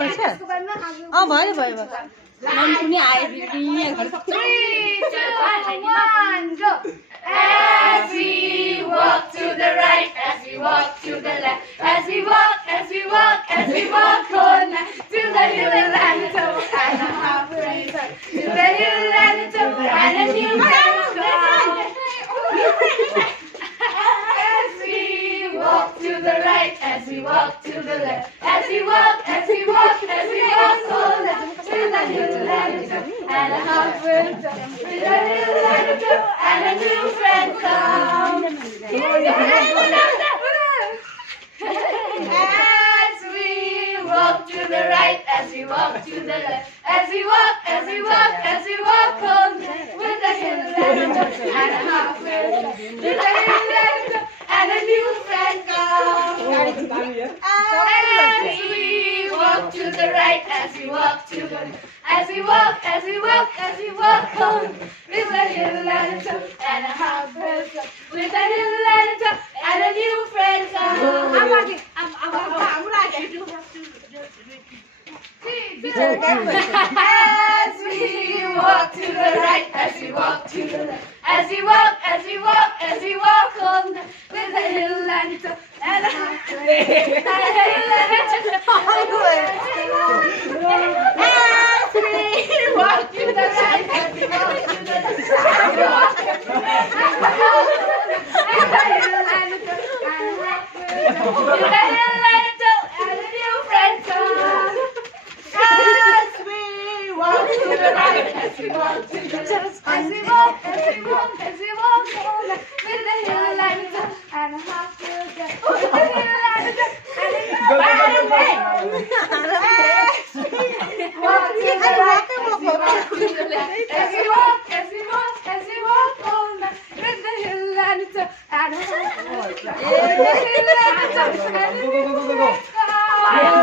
पर्छ भयो भयो भयो मन पनि आयो फेरि यहाँ घर 3, 2, 1, go! As we walk to the right, as we walk to the left, as we walk, as we walk, as we walk on to the hill and top, and a halfway turn, to the hill and top, and a new friend come. As we walk to the right, as we walk to the left, as we walk, as we walk, as we walk on to the hill and top, and a halfway turn, to the hill and top, and a new friend come. As we walk to the right, as we walk to the left, as we walk, as we walk, as we walk on with the hill and top, and a halfway turn, to the hill and top, and a new friend come. As we walk to the right, as we walk to the left, as we walk, as we walk, as we walk on with the hill and top, and a halfway turn, with the hill and top, and a new friend come. As we walk to the right, as we walk to the left, as we walk, as we walk, as we walk on with the hill and top, and a halfway turn, and a hill and top. As we walk to the right, as we walk to the left, as we walk, as we walk, and the hill and top, and a halfway turn, with the hill and top, and a new friend come. As we walk to the right, as we walk to the left, as we walk, as we walk, as we walk on with the hill and top, and a halfway turn, with the hill and top, and a new friend come. Walk to the right, as we walk to the left, as we walk, as we walk, as we walk on with the hill and top, and a halfway turn, with the hill and top, and a new friend come.